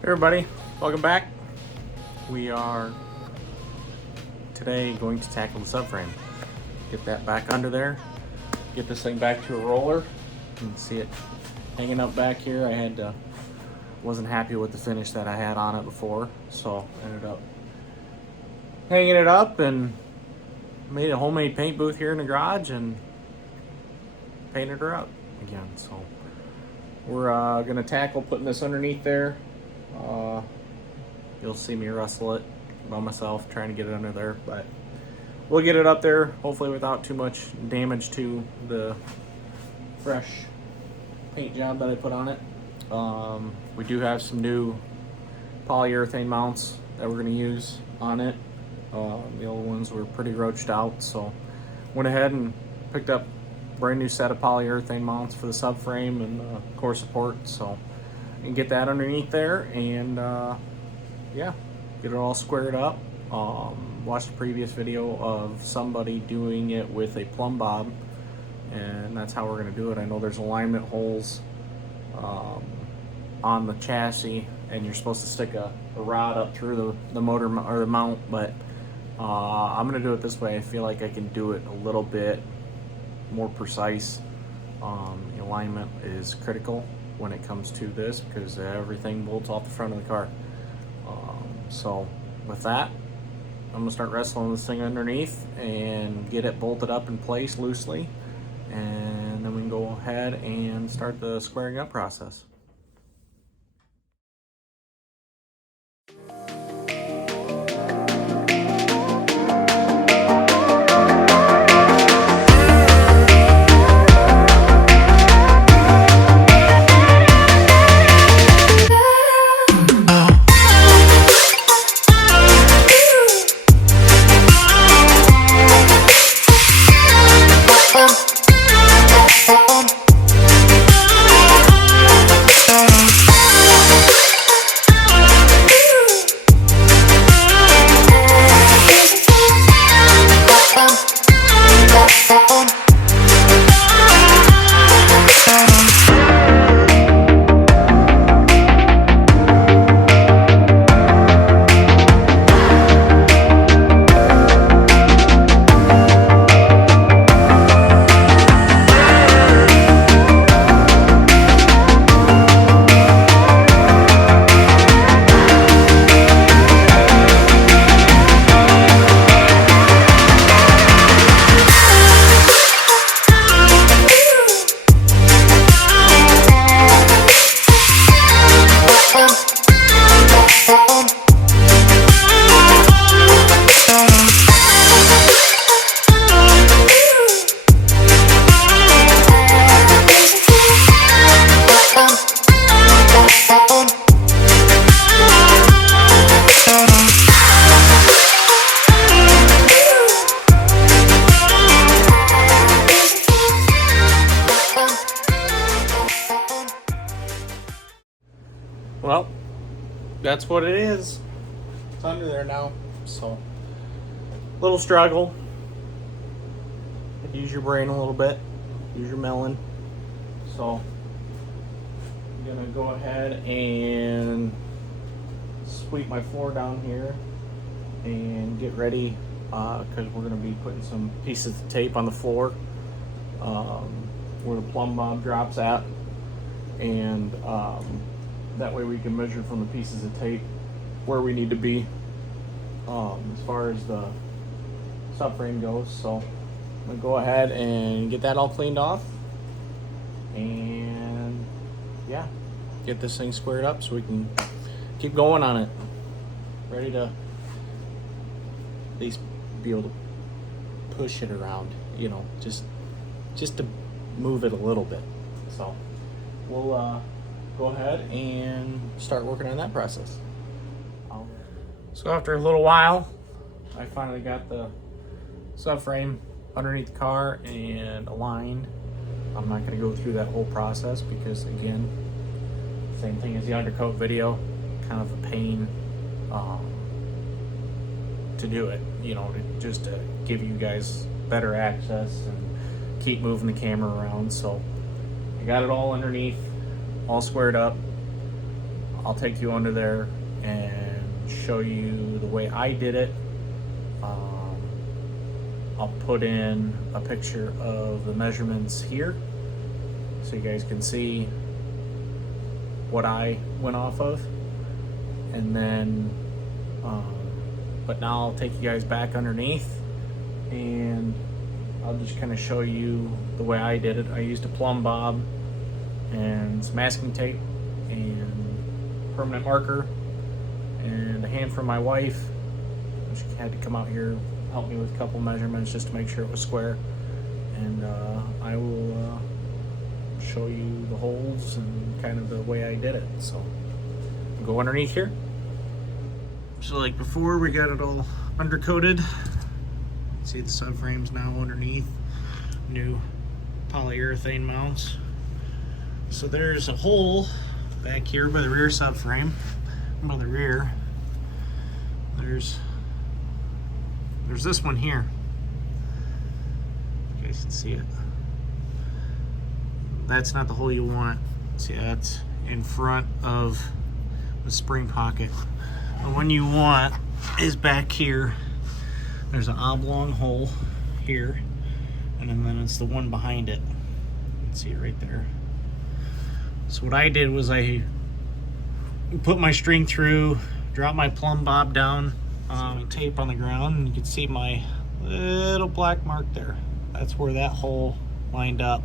Hey everybody, welcome back. We are today going to tackle the subframe. Get that back under there, get this thing back to a roller. You can see it hanging up back here. Wasn't happy with the finish that I had on it before, so ended up hanging it up and made a homemade paint booth here in the garage and painted her up again. So we're gonna tackle putting this underneath there. You'll see me wrestle it by myself, trying to get it under there, but we'll get it up there, hopefully without too much damage to the fresh paint job that I put on it. We do have some new polyurethane mounts that we're going to use on it. The old ones were pretty roached out, so went ahead and picked up a brand new set of polyurethane mounts for the subframe and the core support, so and get that underneath there and yeah, get it all squared up. Watched a previous video of somebody doing it with a plumb bob, and that's how we're going to do it. I know there's alignment holes on the chassis, and you're supposed to stick a rod up through the motor or the mount, but I'm going to do it this way. I feel like I can do it a little bit more precise. The alignment is critical when it comes to this because everything bolts off the front of the car. So with that, I'm gonna start wrestling this thing underneath and get it bolted up in place loosely, and then we can go ahead and start the squaring up process. Well, that's what it is. It's under there now, so little struggle. Use your brain a little bit, use your melon. So I'm gonna go ahead and sweep my floor down here and get ready because we're gonna be putting some pieces of tape on the floor where the plumb bob drops at, and that way we can measure from the pieces of tape where we need to be as far as the subframe goes. So I'm gonna go ahead and get that all cleaned off and yeah, get this thing squared up so we can keep going on it. Ready to at least be able to push it around, you know, just to move it a little bit. So we'll go ahead and start working on that process. So after a little while, I finally got the subframe underneath the car and aligned. I'm not going to go through that whole process because, again, same thing as the undercoat video, kind of a pain to do it, you know, just to give you guys better access and keep moving the camera around. So I got it all underneath, all squared up. I'll take you under there and show you the way I did it. I'll put in a picture of the measurements here so you guys can see what I went off of. And then, but now I'll take you guys back underneath and I'll just kind of show you the way I did it. I used a plumb bob and some masking tape and permanent marker and a hand from my wife. She had to come out here, help me with a couple measurements just to make sure it was square. And I will show you the holes and kind of the way I did it. So I'll go underneath here. So like before, we got it all undercoated. See the subframes now underneath, new polyurethane mounts. So there's a hole back here by the rear subframe. By the rear, there's this one here. You guys can see it. That's not the hole you want. See, that's in front of the spring pocket. The one you want is back here. There's an oblong hole here, and then it's the one behind it. You can see it right there. So what I did was I put my string through, dropped my plumb bob down, tape on the ground, and you can see my little black mark there. That's where that hole lined up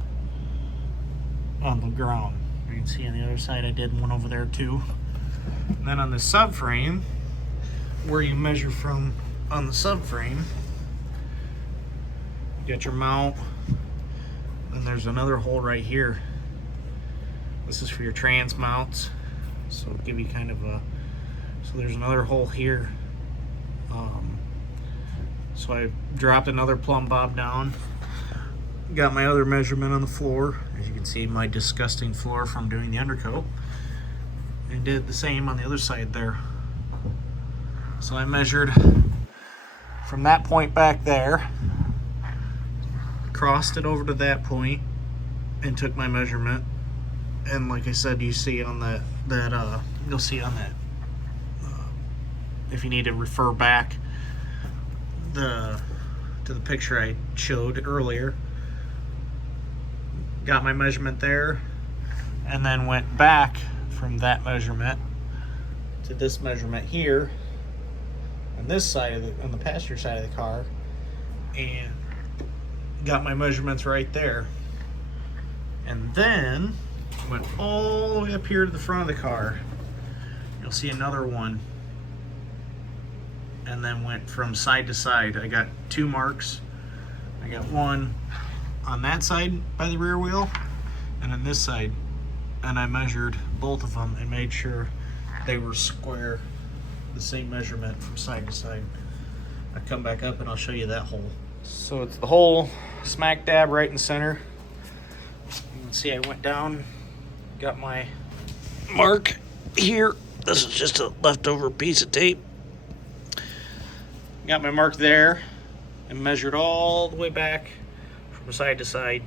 on the ground. You can see on the other side I did one over there too. And then on the subframe, where you measure from on the subframe, you got your mount, and there's another hole right here. This is for your trans mounts, so it'll give you kind of a, so there's another hole here. So I dropped another plumb bob down, got my other measurement on the floor, as you can see my disgusting floor from doing the undercoat, and did the same on the other side there. So I measured from that point back there, crossed it over to that point, and took my measurement. And like I said, you see on you'll see on that, if you need to refer back to the picture I showed earlier, got my measurement there, and then went back from that measurement to this measurement here on this side of on the passenger side of the car, and got my measurements right there. And then went all the way up here to the front of the car. You'll see another one, and then went from side to side. I got two marks. I got one on that side by the rear wheel and on this side, and I measured both of them and made sure they were square, the same measurement from side to side. I come back up and I'll show you that hole. So it's the hole smack dab right in the center. You can see I went down, got my mark here. This is just a leftover piece of tape. Got my mark there and measured all the way back from side to side,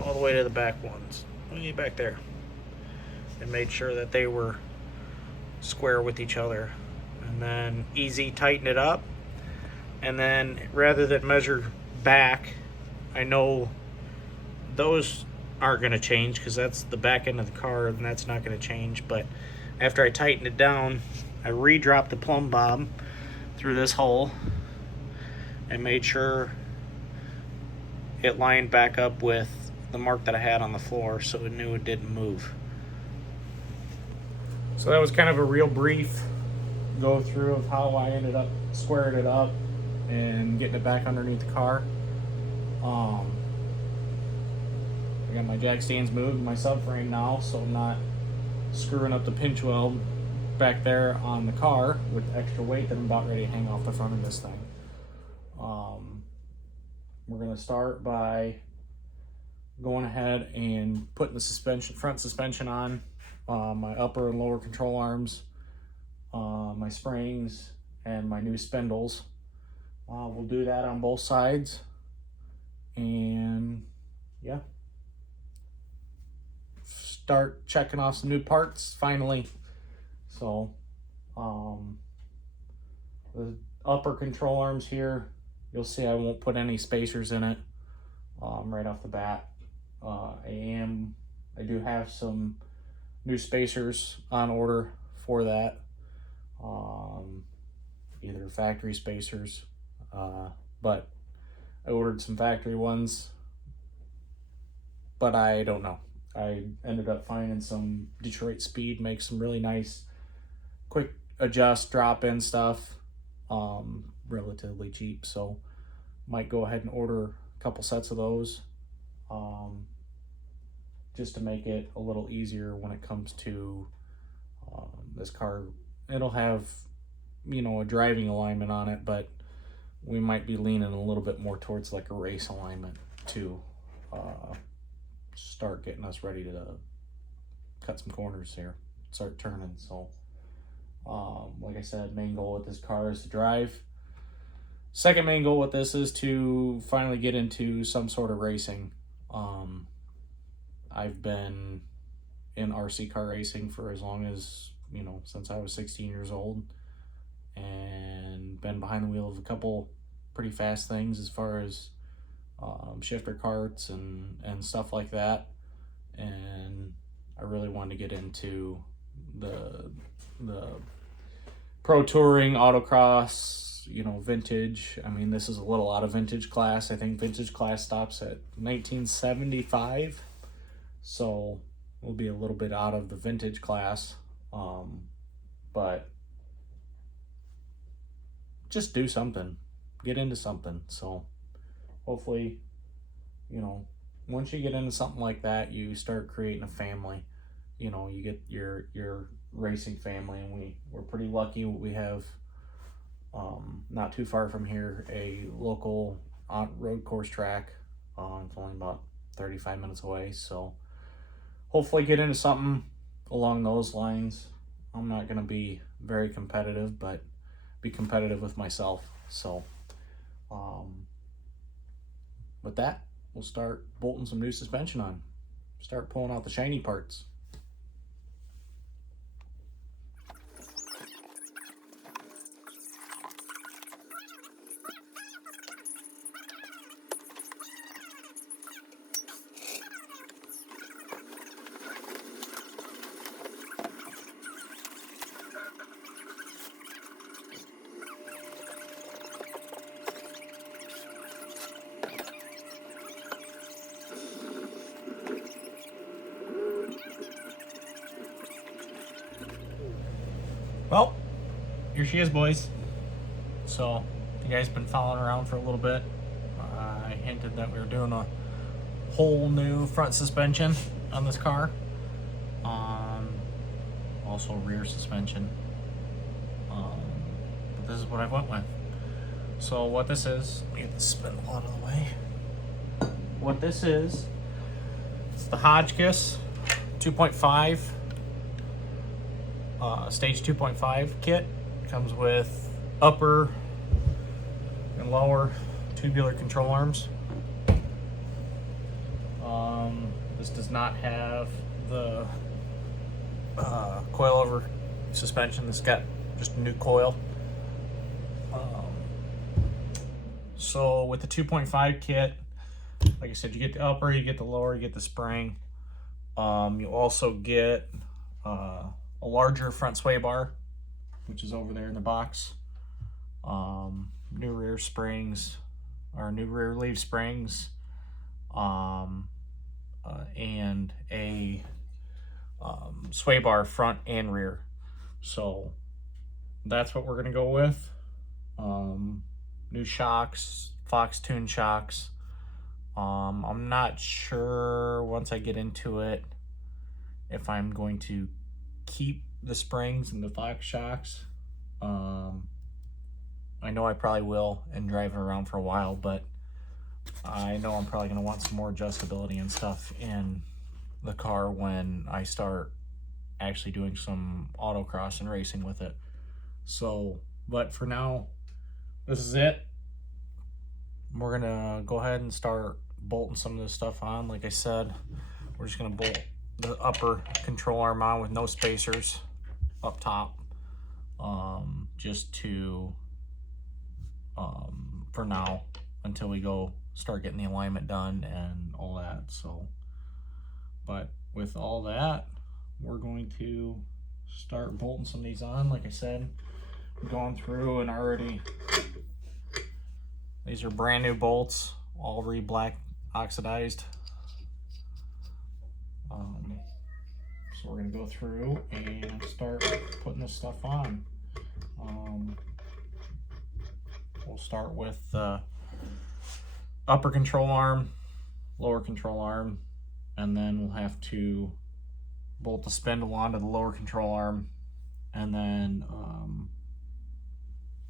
all the way to the back ones, way back there, and made sure that they were square with each other. And then easy tighten it up. And then rather than measure back, I know those aren't going to change because that's the back end of the car and that's not going to change. But after I tightened it down, I re-dropped the plumb bob through this hole and made sure it lined back up with the mark that I had on the floor so it knew it didn't move. So that was kind of a real brief go through of how I ended up squaring it up and getting it back underneath the car. I got my jack stands moved in my subframe now, so I'm not screwing up the pinch weld back there on the car with extra weight that I'm about ready to hang off the front of this thing. We're going to start by going ahead and putting the front suspension on, my upper and lower control arms, my springs, and my new spindles. We'll do that on both sides, and yeah, start checking off some new parts. Finally So the upper control arms here, you'll see I won't put any spacers in it right off the bat. I do have some new spacers on order for that, either factory spacers, but I ordered some factory ones, but I don't know. I ended up finding some Detroit Speed makes some really nice quick adjust drop in stuff, relatively cheap, so might go ahead and order a couple sets of those, just to make it a little easier when it comes to this car. It'll have, you know, a driving alignment on it, but we might be leaning a little bit more towards like a race alignment to start getting us ready to cut some corners here, start turning. So like I said, main goal with this car is to drive. Second main goal with this is to finally get into some sort of racing. I've been in RC car racing for as long as, you know, since I was 16 years old, and been behind the wheel of a couple pretty fast things as far as shifter carts and stuff like that. And I really wanted to get into the pro touring, autocross, you know, vintage. I mean, this is a little out of vintage class. I think vintage class stops at 1975, so we'll be a little bit out of the vintage class, but just do something, get into something. So hopefully, you know, once you get into something like that, you start creating a family. You know, you get your racing family, and we're pretty lucky. We have not too far from here a local road course track. It's only about 35 minutes away, so hopefully get into something along those lines. I'm not going to be very competitive, but be competitive with myself. So with that, we'll start bolting some new suspension on, start pulling out the shiny parts. Well, here she is, boys. So, you guys been following around for a little bit. I hinted that we were doing a whole new front suspension on this car. Also rear suspension. But this is what I went with. So what this is, let me get the spindle out of the way. What this is, it's the Hotchkis 2.5. Stage 2.5 kit. Comes with upper and lower tubular control arms. This does not have the coilover suspension. This got just a new coil. So with the 2.5 kit, like I said, you get the upper, you get the lower, you get the spring. You also get a larger front sway bar, which is over there in the box. New rear springs, or new rear leaf springs, and a sway bar front and rear. So that's what we're gonna go with. New shocks, Fox Tune shocks. I'm not sure once I get into it if I'm going to keep the springs and the Fox shocks. I know I probably will and drive it around for a while, but I know I'm probably going to want some more adjustability and stuff in the car when I start actually doing some autocross and racing with it. So, but for now, this is it. We're going to go ahead and start bolting some of this stuff on. Like I said, we're just going to bolt the upper control arm on with no spacers. up top, just to for now, until we go start getting the alignment done and all that. So, but with all that, we're going to start bolting some of these on. Like I said, going through and already, these are brand new bolts, all black oxidized. So we're going to go through and start putting this stuff on. We'll start with the upper control arm, lower control arm, and then we'll have to bolt the spindle onto the lower control arm, and then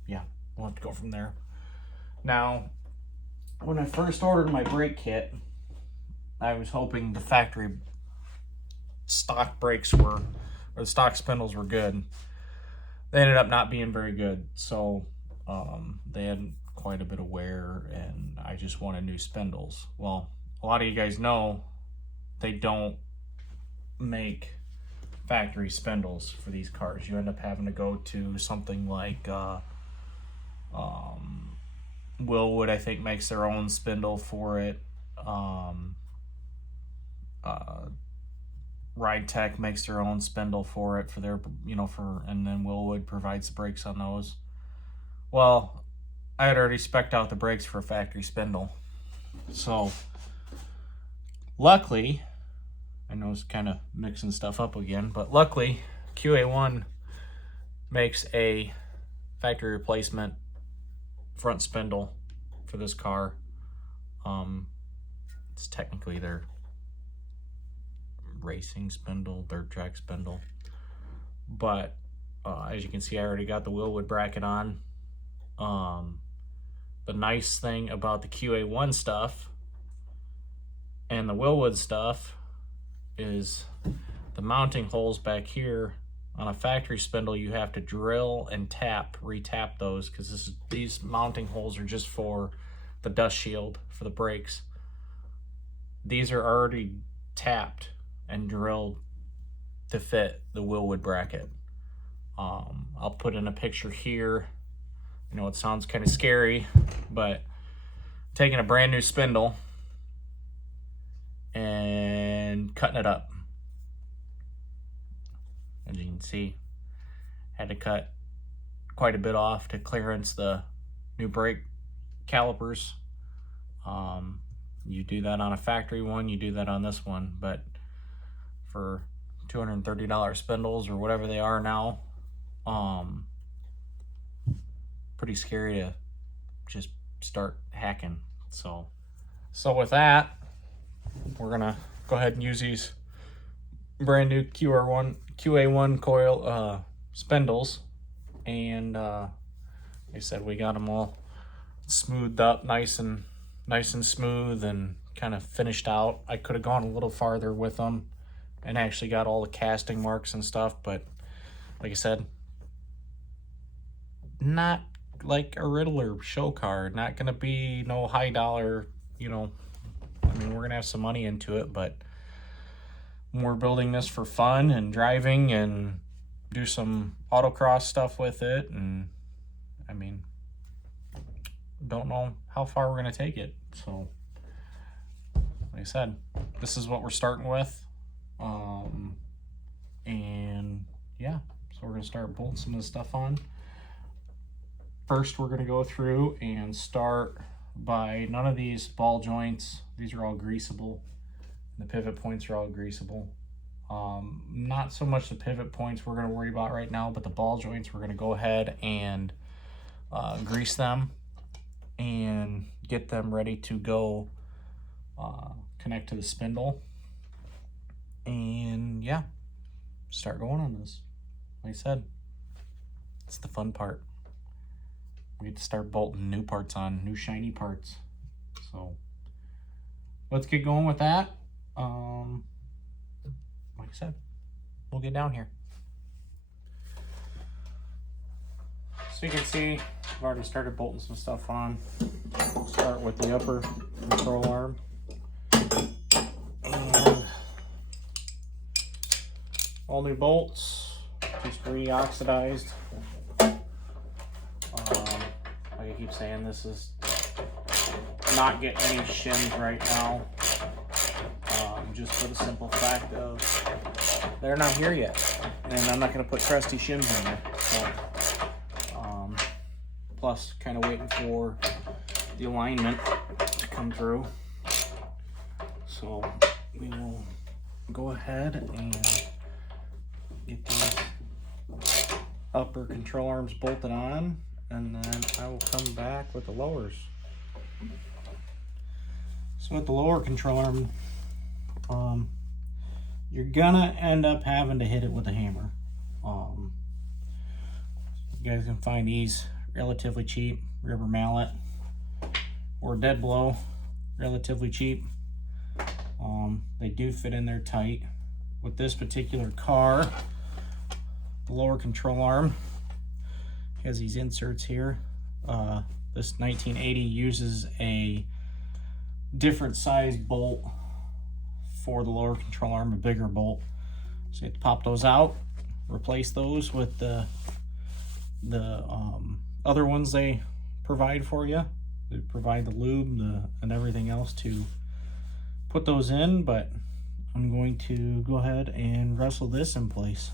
yeah, we'll have to go from there. Now, when I first ordered my brake kit, I was hoping the factory stock brakes were, or the stock spindles were good. They ended up not being very good, so they had quite a bit of wear, and I just wanted new spindles. Well, a lot of you guys know they don't make factory spindles for these cars. You end up having to go to something like Willwood, I think, makes their own spindle for it. Ride Tech makes their own spindle for it, for their, and then Willwood provides the brakes on those. Well, I had already spec'd out the brakes for a factory spindle. So, luckily, I know it's kind of mixing stuff up again, but luckily, QA1 makes a factory replacement front spindle for this car. It's technically their racing spindle, dirt track spindle, but as you can see, I already got the Willwood bracket on. The nice thing about the QA1 stuff and the Willwood stuff is the mounting holes back here. On a factory spindle, you have to drill and re-tap those, because these mounting holes are just for the dust shield for the brakes. These are already tapped and drilled to fit the Willwood bracket. I'll put in a picture here. I know it sounds kind of scary, but taking a brand new spindle and cutting it up. As you can see, had to cut quite a bit off to clearance the new brake calipers. You do that on a factory one, you do that on this one, but for $230 spindles or whatever they are now, pretty scary to just start hacking. So with that, we're gonna go ahead and use these brand new QA1 coil spindles, and like I said, we got them all smoothed up, nice and smooth and kind of finished out. I could have gone a little farther with them and actually got all the casting marks and stuff, but like I said, not like a Riddler show car, not gonna be no high dollar, I mean, we're gonna have some money into it, but we're building this for fun and driving and do some autocross stuff with it. And I mean, don't know how far we're gonna take it. So like I said, this is what we're starting with. And yeah, so we're gonna start bolting some of this stuff on. First, we're gonna go through and start by none of these ball joints. These are all greasable. The pivot points are all greasable. Not so much the pivot points we're going to worry about right now, but the ball joints, we're going to go ahead and grease them and get them ready to go connect to the spindle. And yeah, start going on this. Like I said, it's the fun part. We get to start bolting new parts on, new shiny parts. So let's get going with that. Like I said, we'll get down here. So you can see, I've already started bolting some stuff on. We'll start with the upper control arm. And all new bolts. just re-oxidized. Like I keep saying, this is not getting any shims right now, just for the simple fact of they're not here yet, and I'm not going to put crusty shims in there. So, plus kind of waiting for the alignment to come through. So we will go ahead and get these upper control arms bolted on, and then I will come back with the lowers. So with the lower control arm, you're gonna end up having to hit it with a hammer. You guys can find these relatively cheap, rubber mallet or dead blow, relatively cheap. They do fit in there tight. With this particular car, the lower control arm has these inserts here. This 1980 uses a different size bolt for the lower control arm, a bigger bolt. So you have to pop those out, replace those with the other ones they provide for you. They provide the lube and everything else to put those in, but I'm going to go ahead and wrestle this in place.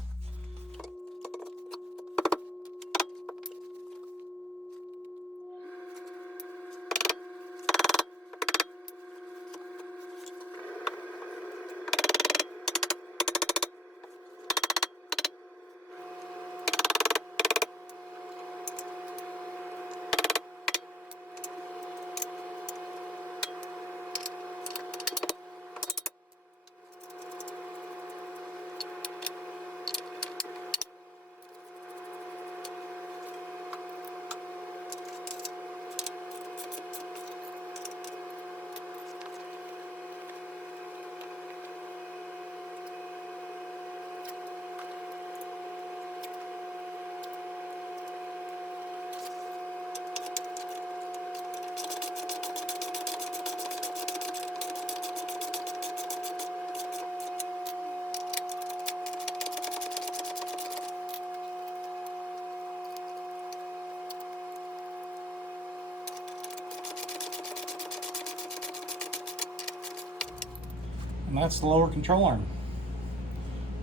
And that's the lower control arm.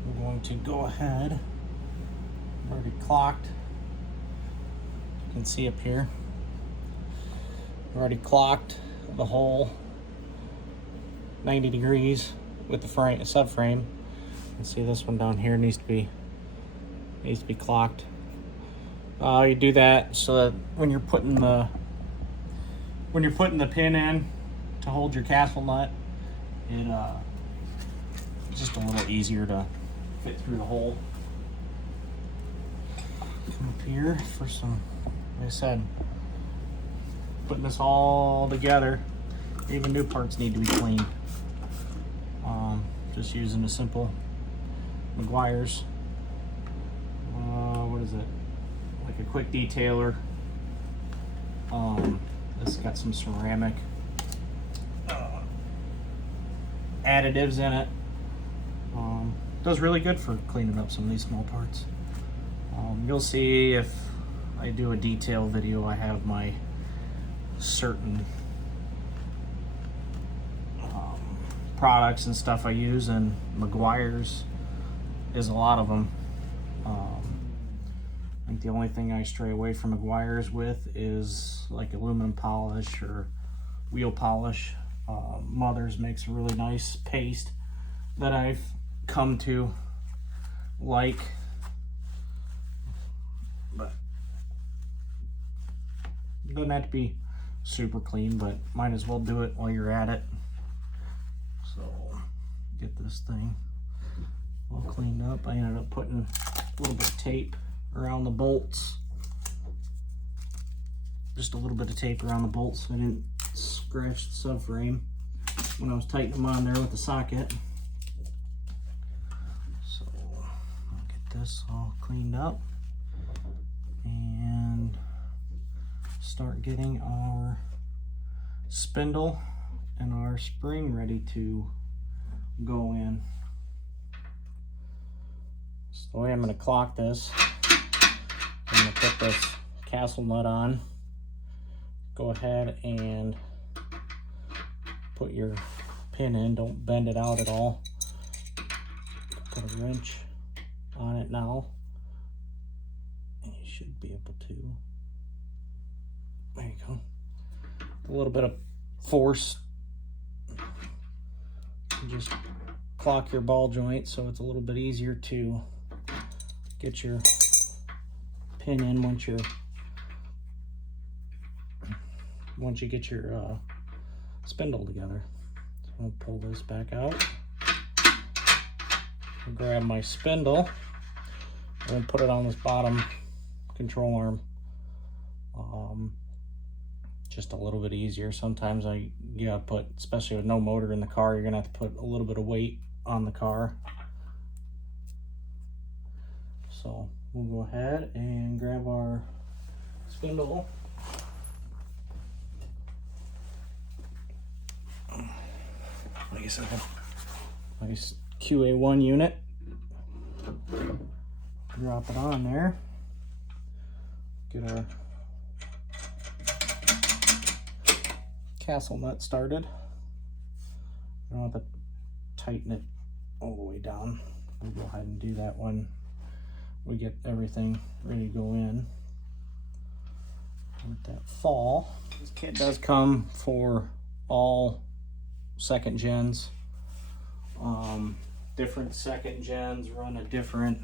We're going to go ahead, already clocked. You can see up here, already clocked the whole 90 degrees with the frame, subframe. You can see this one down here needs to be clocked. You do that so that when you're putting the pin in to hold your castle nut, it's just a little easier to fit through the hole. Come up here for some, like I said, putting this all together. Even new parts need to be cleaned. Just using a simple Meguiar's, what is it? Like a quick detailer. This has got some ceramic additives in it. Does really good for cleaning up some of these small parts. You'll see if I do a detail video, I have my certain products and stuff I use, and Meguiar's is a lot of them. I think the only thing I stray away from Meguiar's with is like aluminum polish or wheel polish. Mother's makes a really nice paste that I've come to like, but it doesn't have to be super clean, but might as well do it while you're at it. So get this thing all cleaned up. I ended up putting a little bit of tape around the bolts, just a little bit of tape around the bolts so I didn't scratch the subframe when I was tightening them on there with the socket. So I'll get this all cleaned up and start getting our spindle and our spring ready to go in. So the way I'm going to clock this, I'm going to put this castle nut on. Go ahead and put your pin in. Don't bend it out at all. Put a wrench on it now. And you should be able to. There you go. A little bit of force. Just clock your ball joint so it's a little bit easier to get your pin in once you get your spindle together. So I'll pull this back out. I'll grab my spindle and put it on this bottom control arm. Just a little bit easier. Sometimes you gotta put, especially with no motor in the car, you're gonna have to put a little bit of weight on the car. So we'll go ahead and grab our spindle. Like I said, nice QA1 unit. Drop it on there. Get our castle nut started. I don't have to tighten it all the way down. We'll go ahead and do that when we get everything ready to go in. Let that fall. This kit does come for all second gens. Different second gens run a different.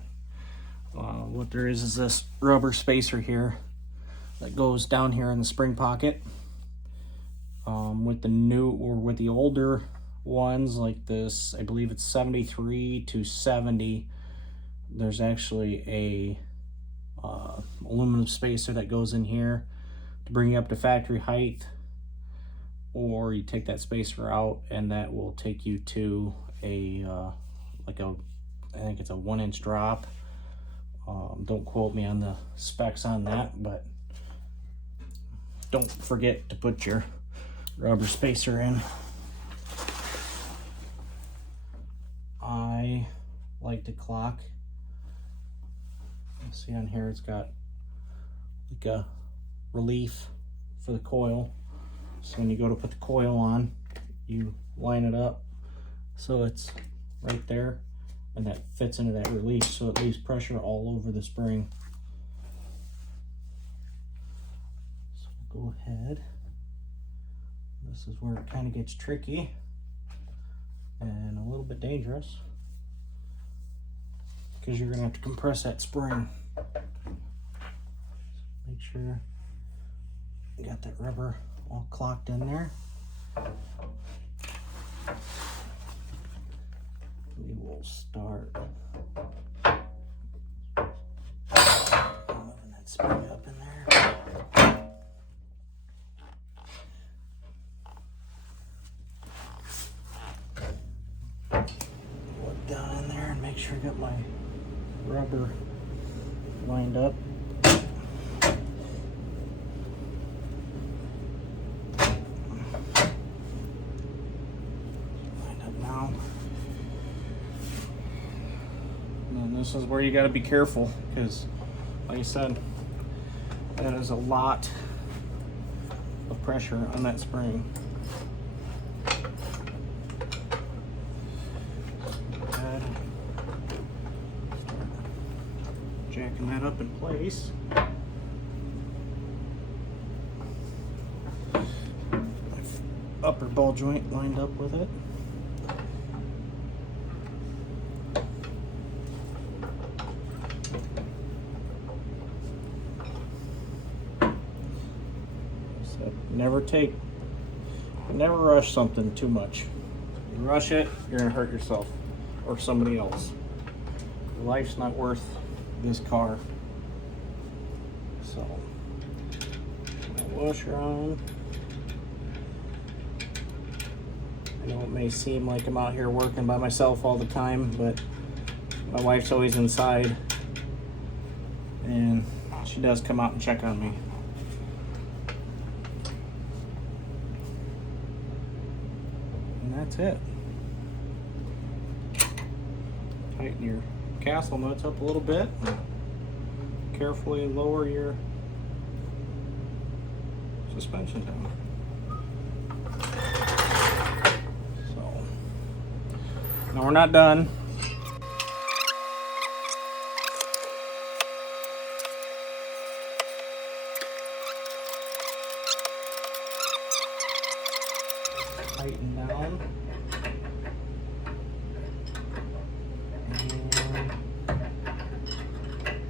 What there is this rubber spacer here that goes down here in the spring pocket. With the new or with the older ones like this, I believe it's 73 to 70. There's actually a aluminum spacer that goes in here to bring you up to factory height, or you take that spacer out and that will take you to a I think it's a 1-inch drop. Don't quote me on the specs on that, but don't forget to put your rubber spacer in. I like to clock. See on here, it's got like a relief for the coil. So when you go to put the coil on, you line it up so it's right there, and that fits into that relief, so it leaves pressure all over the spring. So we'll go ahead. This is where it kind of gets tricky and a little bit dangerous, because you're going to have to compress that spring. So make sure you got that rubber all clocked in there. We will start moving that spring up in there. Look down in there and make sure I got my rubber lined up. This is where you got to be careful, because like I said, that is a lot of pressure on that spring. Start jacking that up in place. My upper ball joint lined up with it. Never rush something too much. You rush it, you're gonna hurt yourself or somebody else. Your life's not worth this car. So, washer on. I know it may seem like I'm out here working by myself all the time, but my wife's always inside, and she does come out and check on me. That's it. Tighten your castle nuts up a little bit. And carefully lower your suspension down. So, now we're not done. Tighten down. And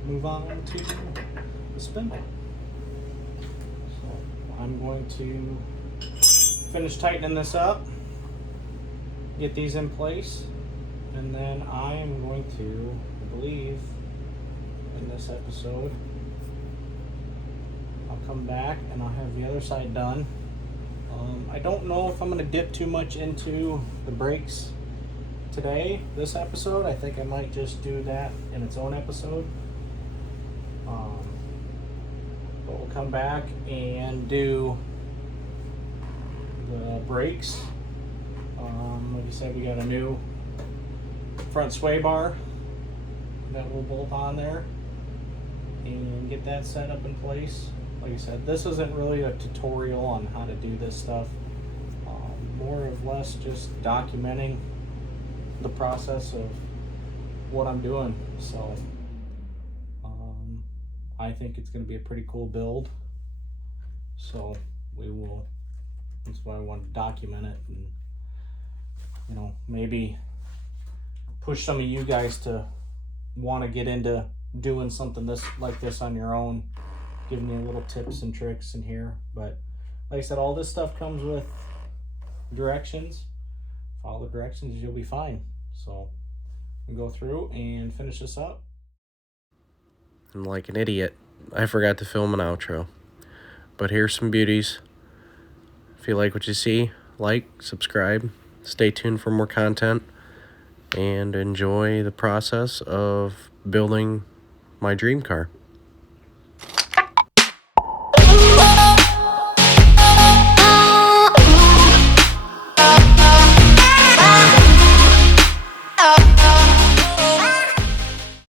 move on to the spindle. So I'm going to finish tightening this up, get these in place, and then I am going to, I believe, in this episode, I'll come back and I'll have the other side done. I don't know if I'm going to dip too much into the brakes today, this episode. I think I might just do that in its own episode. But we'll come back and do the brakes. Like I said, we got a new front sway bar that we'll bolt on there and get that set up in place. Like I said, this isn't really a tutorial on how to do this stuff. More or less just documenting the process of what I'm doing. So I think it's going to be a pretty cool build. So that's why I want to document it, and you know, maybe push some of you guys to want to get into doing something like this on your own, giving you little tips and tricks in here. But like I said, all this stuff comes with directions. Follow the directions, you'll be fine. So we'll go through and finish this up. I'm like an idiot, I forgot to film an outro. But here's some beauties. If you like what you see, like, subscribe, stay tuned for more content, and enjoy the process of building my dream car.